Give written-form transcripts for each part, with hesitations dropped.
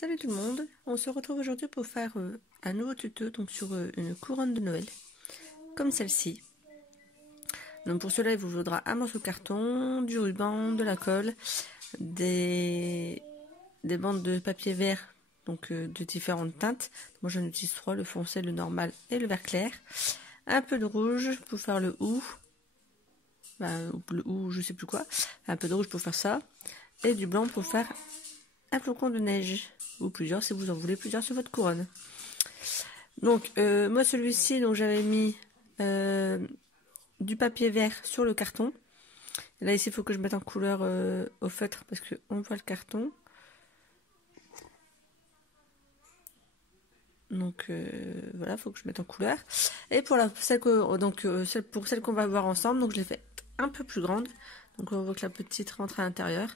Salut tout le monde, on se retrouve aujourd'hui pour faire un nouveau tuto donc sur une couronne de Noël, comme celle-ci. Donc pour cela il vous faudra un morceau de carton, du ruban, de la colle, des bandes de papier vert donc de différentes teintes. Moi j'en utilise 3, le foncé, le normal et le vert clair. Un peu de rouge pour faire le ou, le ou je sais plus quoi, un peu de rouge pour faire ça, et du blanc pour faire un flocon de neige, ou plusieurs si vous en voulez plusieurs sur votre couronne. Donc moi celui-ci, donc j'avais mis du papier vert sur le carton. Et là ici il faut que je mette en couleur au feutre parce qu'on voit le carton. Donc voilà, il faut que je mette en couleur. Et pour celle qu'on va voir ensemble, donc je l'ai fait un peu plus grande. Donc on voit que la petite rentre à l'intérieur.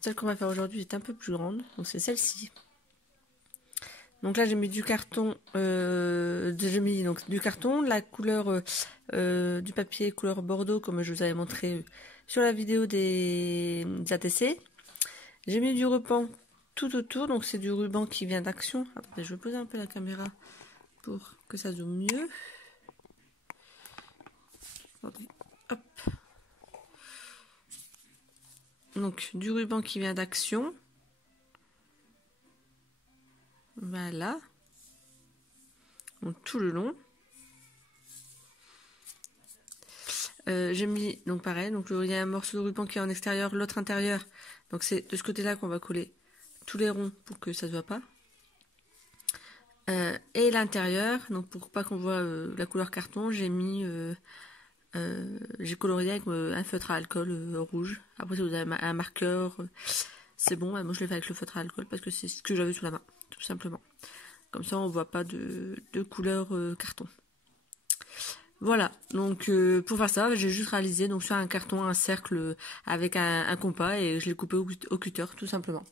Celle qu'on va faire aujourd'hui est un peu plus grande, donc c'est celle-ci. Donc là j'ai mis du carton, du carton, la couleur du papier couleur bordeaux comme je vous avais montré sur la vidéo des ATC. J'ai mis du ruban tout autour, donc c'est du ruban qui vient d'Action. Attendez, je vais poser un peu la caméra pour que ça zoome mieux. Attendez, hop. Donc du ruban qui vient d'Action. Voilà. Donc tout le long. J'ai mis, donc pareil, donc il y a un morceau de ruban qui est en extérieur, l'autre intérieur. Donc c'est de ce côté-là qu'on va coller tous les ronds pour que ça ne se voit pas. Et l'intérieur, donc pour pas qu'on voit la couleur carton, j'ai mis, j'ai colorié avec un feutre à alcool rouge. Après si vous avez un marqueur, c'est bon. Moi je l'ai fait avec le feutre à alcool parce que c'est ce que j'avais sous la main, tout simplement. Comme ça on voit pas de couleur carton. Voilà, donc pour faire ça, j'ai juste réalisé donc sur un carton un cercle avec un compas et je l'ai coupé au cutter tout simplement.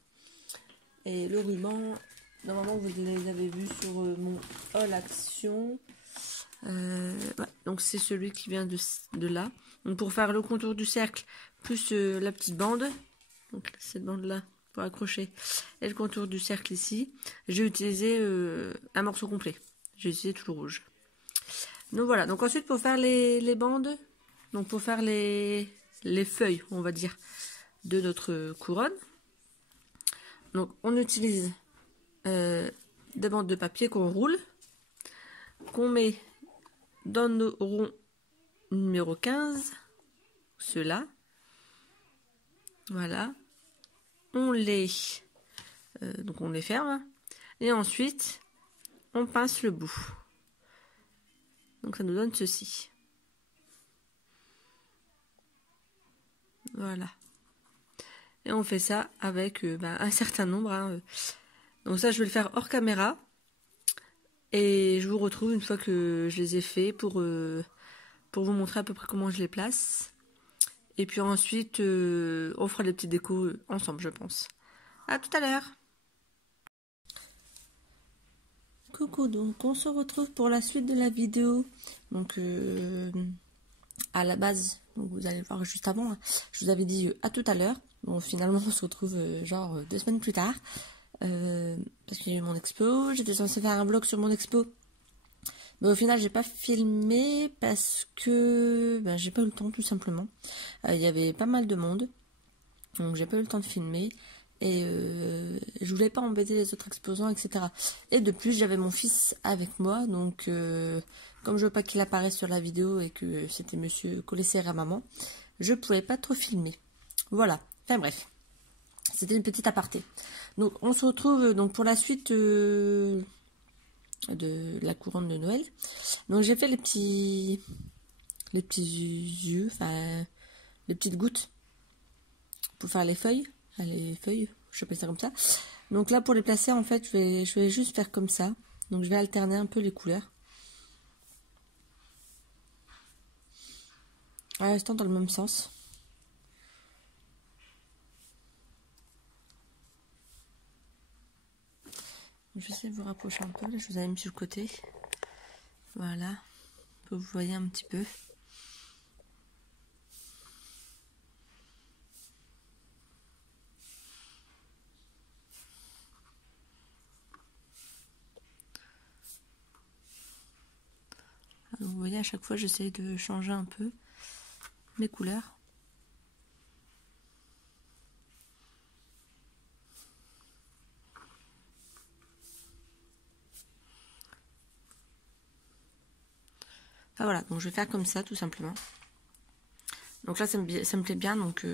Et le ruban, normalement vous les avez vus sur mon haul action. Ouais, donc c'est celui qui vient de là. Donc pour faire le contour du cercle plus la petite bande, donc cette bande là pour accrocher, et le contour du cercle ici, j'ai utilisé un morceau complet. J'ai utilisé tout le rouge. Donc voilà, donc ensuite pour faire les bandes, donc pour faire les feuilles, on va dire, de notre couronne, donc on utilise des bandes de papier qu'on roule, qu'on met dans nos ronds numéro 15, ceux-là, voilà, on les ferme, et ensuite on pince le bout. Donc ça nous donne ceci. Voilà. Et on fait ça avec un certain nombre. Hein. Donc ça, je vais le faire hors caméra. Et je vous retrouve une fois que je les ai faits pour vous montrer à peu près comment je les place. Et puis ensuite, on fera des petites décos ensemble, je pense. À tout à l'heure. Coucou, donc on se retrouve pour la suite de la vidéo. Donc à la base, donc vous allez voir juste avant, hein, je vous avais dit à tout à l'heure. Bon, finalement on se retrouve genre 2 semaines plus tard. Parce qu'il y a eu mon expo, j'étais censée faire un vlog sur mon expo. Mais au final j'ai pas filmé parce que j'ai pas eu le temps tout simplement. Il y avait pas mal de monde. Donc j'ai pas eu le temps de filmer. Et je voulais pas embêter les autres exposants, etc. Et de plus, j'avais mon fils avec moi, donc comme je veux pas qu'il apparaisse sur la vidéo et que c'était monsieur Colessère à maman, je pouvais pas trop filmer. Voilà, enfin bref, c'était une petite aparté. Donc on se retrouve donc pour la suite de la couronne de Noël. Donc j'ai fait les petits yeux, enfin les petites gouttes pour faire les feuilles. Je appelle ça comme ça. Donc là pour les placer en fait je vais juste faire comme ça. Donc je vais alterner un peu les couleurs. À l'instant dans le même sens. Je vais essayer de vous rapprocher un peu. Là je vous avais mis sur le côté. Voilà. Vous voyez un petit peu. Donc, vous voyez, à chaque fois, j'essaye de changer un peu mes couleurs. Enfin, voilà, donc je vais faire comme ça, tout simplement. Donc là, ça me plaît bien. Donc,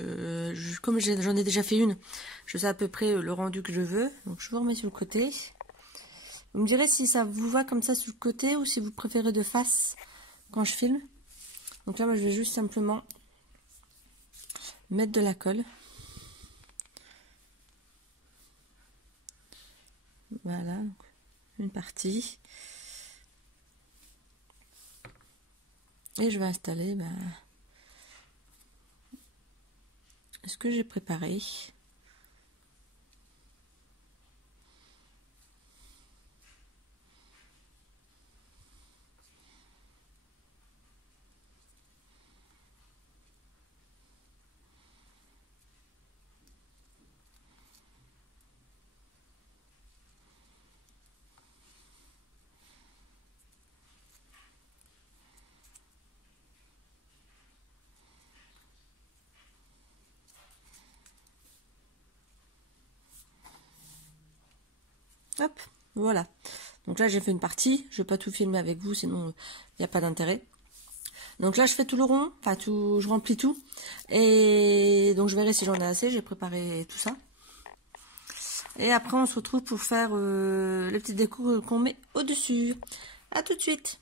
comme j'en ai déjà fait une, je sais à peu près le rendu que je veux. Donc, je vous remets sur le côté. Vous me direz si ça vous va comme ça sur le côté ou si vous préférez de face quand je filme. Donc là, moi, je vais juste simplement mettre de la colle. Voilà, une partie. Et je vais installer ce que j'ai préparé. Hop, voilà. Donc là, j'ai fait une partie. Je ne vais pas tout filmer avec vous, sinon il n'y a pas d'intérêt. Donc là, je fais tout le rond, enfin tout, je remplis tout. Et donc je verrai si j'en ai assez. J'ai préparé tout ça. Et après, on se retrouve pour faire les petites décos qu'on met au-dessus. À tout de suite.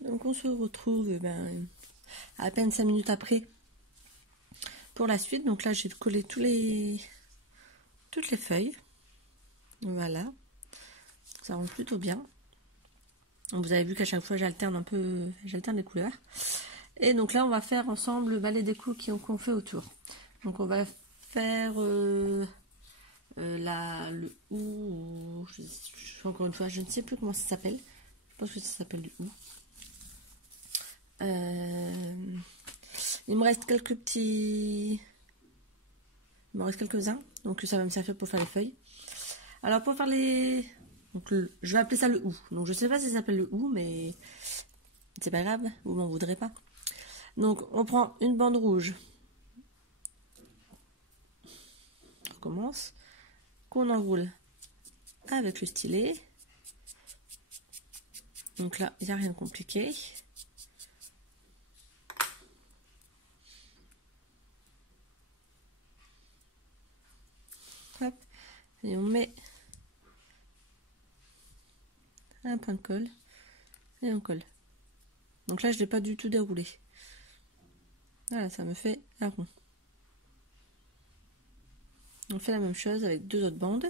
Donc on se retrouve à peine 5 minutes après pour la suite. Donc là, j'ai collé toutes les feuilles. Voilà. Ça rend plutôt bien. Donc vous avez vu qu'à chaque fois, j'alterne les couleurs. Et donc là, on va faire ensemble les décos qu'on fait autour. Donc on va faire le hou. Encore une fois, je ne sais plus comment ça s'appelle. Je pense que ça s'appelle du hou. Il me reste quelques-uns. Donc ça va me servir pour faire les feuilles. Alors pour faire les... Donc je vais appeler ça le hou. Donc je sais pas si ça s'appelle le hou, mais c'est pas grave, vous m'en voudrez pas. Donc on prend une bande rouge. On recommence. Qu'on enroule avec le stylet. Donc là, il n'y a rien de compliqué. Hop. Et on met un point de colle et on colle. Donc là, je ne l'ai pas du tout déroulé. Voilà, ça me fait un rond. On fait la même chose avec deux autres bandes.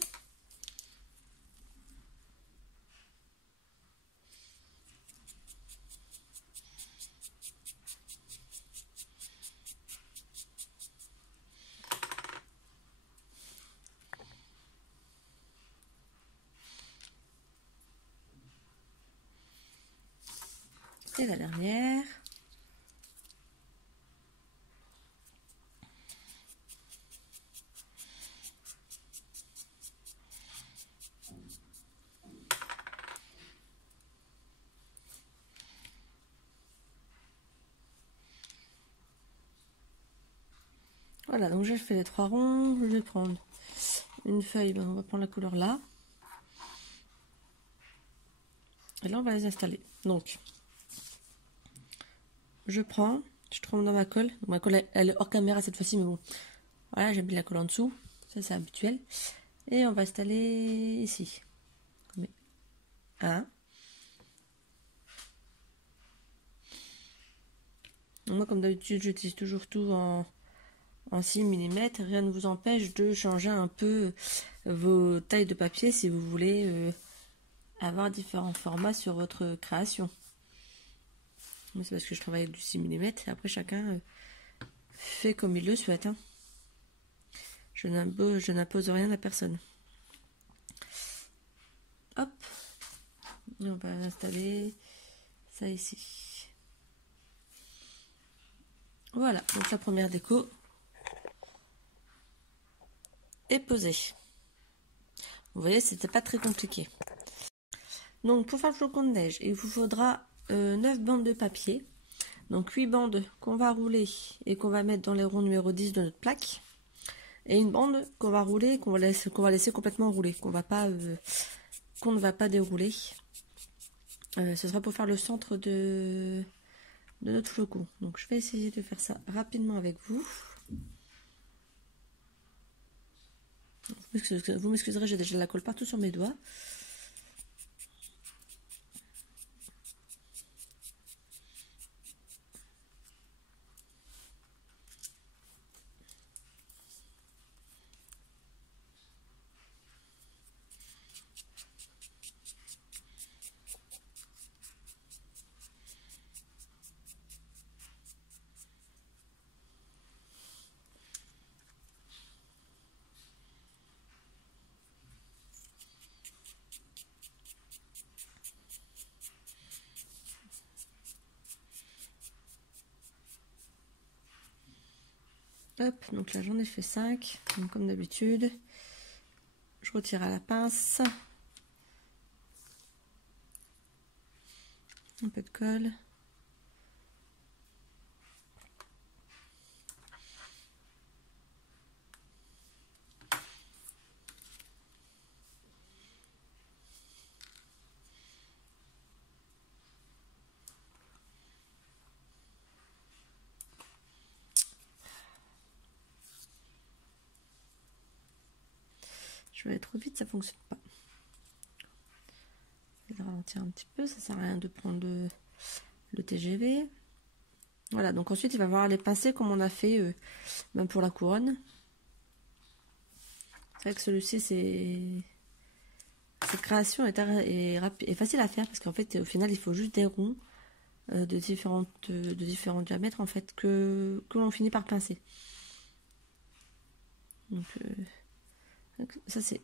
Et la dernière. Voilà, donc j'ai fait les 3 ronds. Je vais prendre une feuille, on va prendre la couleur là. Et là, on va les installer. Donc, je trempe dans ma colle. Donc, ma colle, elle est hors caméra cette fois-ci, mais bon. Voilà, j'ai mis la colle en dessous. Ça, c'est habituel. Et on va installer ici. On met 1. Moi, comme d'habitude, j'utilise toujours tout en 6 mm. Rien ne vous empêche de changer un peu vos tailles de papier si vous voulez avoir différents formats sur votre création. C'est parce que je travaille avec du 6 mm. Après, chacun fait comme il le souhaite. Hein. Je n'impose rien à personne. Hop. Et on va installer ça ici. Voilà. Donc la première déco est posée. Vous voyez, c'était pas très compliqué. Donc pour faire le flocon de neige, il vous faudra 9 bandes de papier. Donc 8 bandes qu'on va rouler et qu'on va mettre dans les ronds numéro 10 de notre plaque. Et une bande qu'on va rouler, qu'on va laisser complètement rouler, qu'on ne va pas dérouler. Ce sera pour faire le centre de notre flocon. Donc je vais essayer de faire ça rapidement avec vous. Vous m'excuserez, j'ai déjà de la colle partout sur mes doigts. Hop, donc là j'en ai fait 5, donc comme d'habitude. Je retire à la pince. Un peu de colle. Je vais aller trop vite, ça fonctionne pas. Je vais ralentir un petit peu, ça sert à rien de prendre le TGV. Voilà, donc ensuite il va falloir les pincer comme on a fait même pour la couronne. C'est vrai que celui-ci, cette création est facile à faire parce qu'en fait au final il faut juste des ronds de différents diamètres en fait que l'on finit par pincer. Donc ça c'est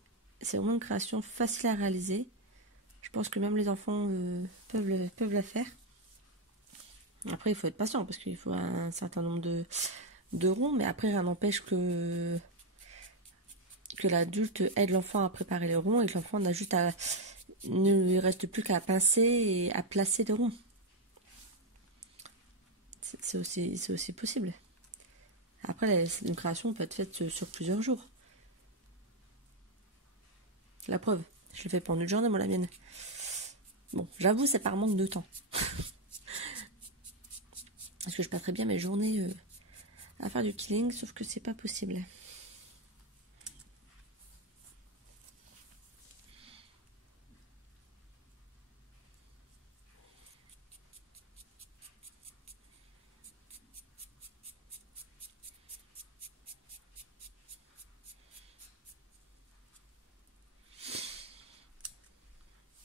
vraiment une création facile à réaliser. Je pense que même les enfants peuvent la faire. Après il faut être patient parce qu'il faut un certain nombre de ronds, mais après rien n'empêche que l'adulte aide l'enfant à préparer les ronds et que l'enfant ne lui reste plus qu'à pincer et à placer des ronds. C'est aussi possible. Après, une création peut être faite sur plusieurs jours. La preuve, je l'ai fait pendant une journée, moi, la mienne. Bon, j'avoue, c'est par manque de temps. Parce que je passerais bien mes journées à faire du killing, sauf que c'est pas possible.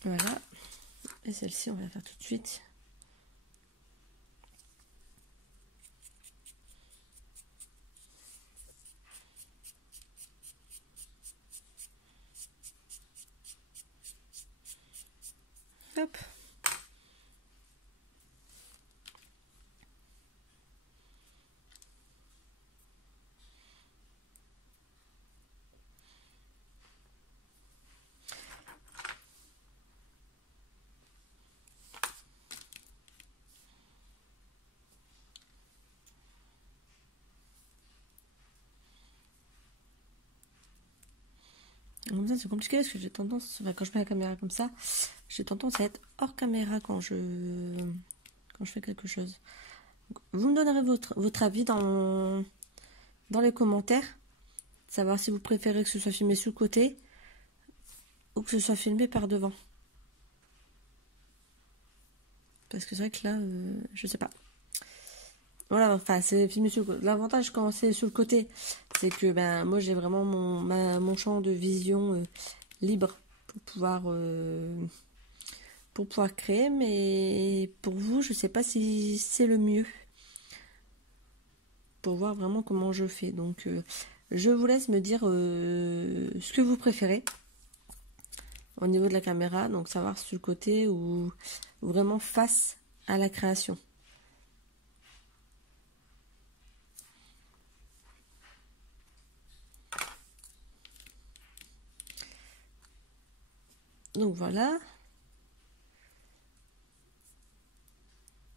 Voilà. Et celle-ci, on va la faire tout de suite. Hop. Comme ça, c'est compliqué parce que j'ai tendance, enfin, quand je mets la caméra comme ça, j'ai tendance à être hors caméra quand je fais quelque chose. Donc, vous me donnerez votre avis dans les commentaires, savoir si vous préférez que ce soit filmé sous le côté ou que ce soit filmé par devant. Parce que c'est vrai que là, je sais pas. Voilà, enfin, c'est filmé sur le côté. L'avantage quand c'est sur le côté, c'est que ben moi j'ai vraiment mon champ de vision libre pour pouvoir créer, mais pour vous, je sais pas si c'est le mieux pour voir vraiment comment je fais. Donc, je vous laisse me dire ce que vous préférez au niveau de la caméra, donc savoir sur le côté ou vraiment face à la création. Donc voilà.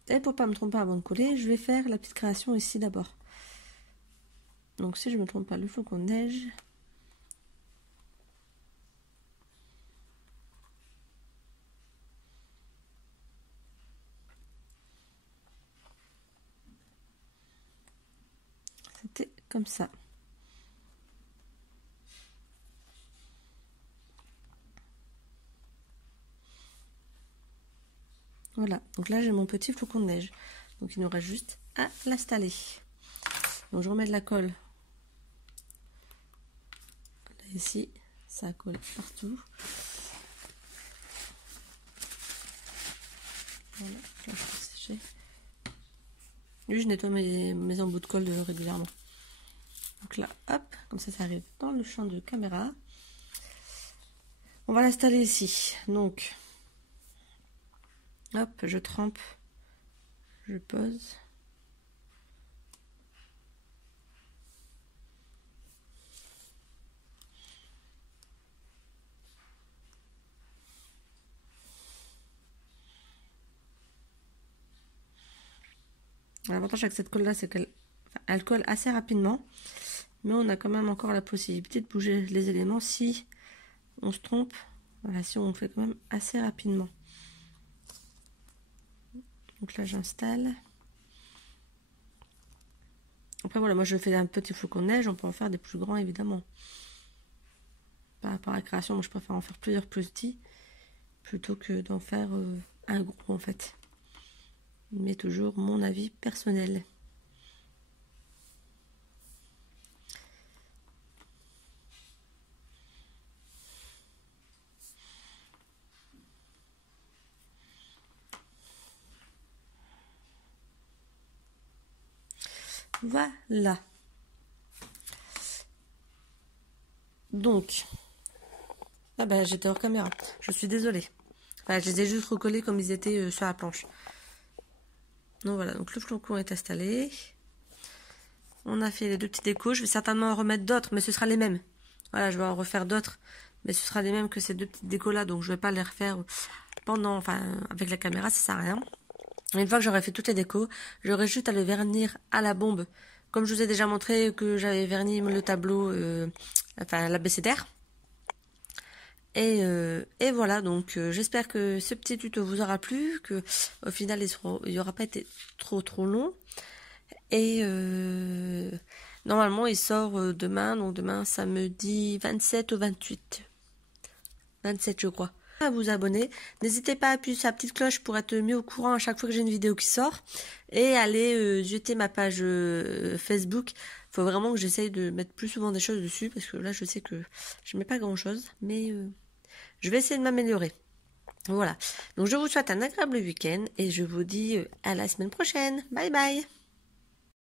Et pour pas me tromper avant de coller, je vais faire la petite création ici d'abord. Donc si je me trompe pas, le flocon de neige. C'était comme ça. Voilà, donc là j'ai mon petit flocon de neige. Donc il nous reste juste à l'installer. Donc je remets de la colle. Là ici, ça colle partout. Voilà, là je peux sécher. Lui je nettoie mes embouts de colle régulièrement. Donc là, hop, comme ça arrive dans le champ de caméra. On va l'installer ici. Donc, hop, je trempe, je pose. L'avantage avec cette colle là, c'est qu'elle colle assez rapidement, mais on a quand même encore la possibilité de bouger les éléments si on se trompe. Voilà, si on fait quand même assez rapidement. Donc là j'installe. Après voilà, moi je fais un petit flocon de neige, on peut en faire des plus grands évidemment. Par rapport à la création, moi je préfère en faire plusieurs plus petits plutôt que d'en faire un gros en fait. Mais toujours mon avis personnel. Voilà. Donc, ah ben j'étais hors caméra. Je suis désolée. Enfin, je les ai juste recollés comme ils étaient sur la planche. Donc voilà, donc le flocon est installé. On a fait les deux petites décos. Je vais certainement en remettre d'autres, mais ce sera les mêmes. Voilà, je vais en refaire d'autres, mais ce sera les mêmes que ces deux petites décos là, donc je vais pas les refaire pendant, enfin, avec la caméra, ça sert à rien. Une fois que j'aurai fait toutes les décos, j'aurai juste à le vernir à la bombe. Comme je vous ai déjà montré que j'avais verni le tableau, enfin l'abécédaire. Et voilà, donc j'espère que ce petit tuto vous aura plu, que au final il n'aura pas été trop long. Et normalement il sort demain, donc demain samedi 27 ou 28. 27 je crois. À vous abonner. N'hésitez pas à appuyer sur la petite cloche pour être mis au courant à chaque fois que j'ai une vidéo qui sort. Et allez jeter ma page Facebook. Il faut vraiment que j'essaye de mettre plus souvent des choses dessus, parce que là je sais que je mets pas grand chose. Mais je vais essayer de m'améliorer. Voilà. Donc je vous souhaite un agréable week-end et je vous dis à la semaine prochaine. Bye bye.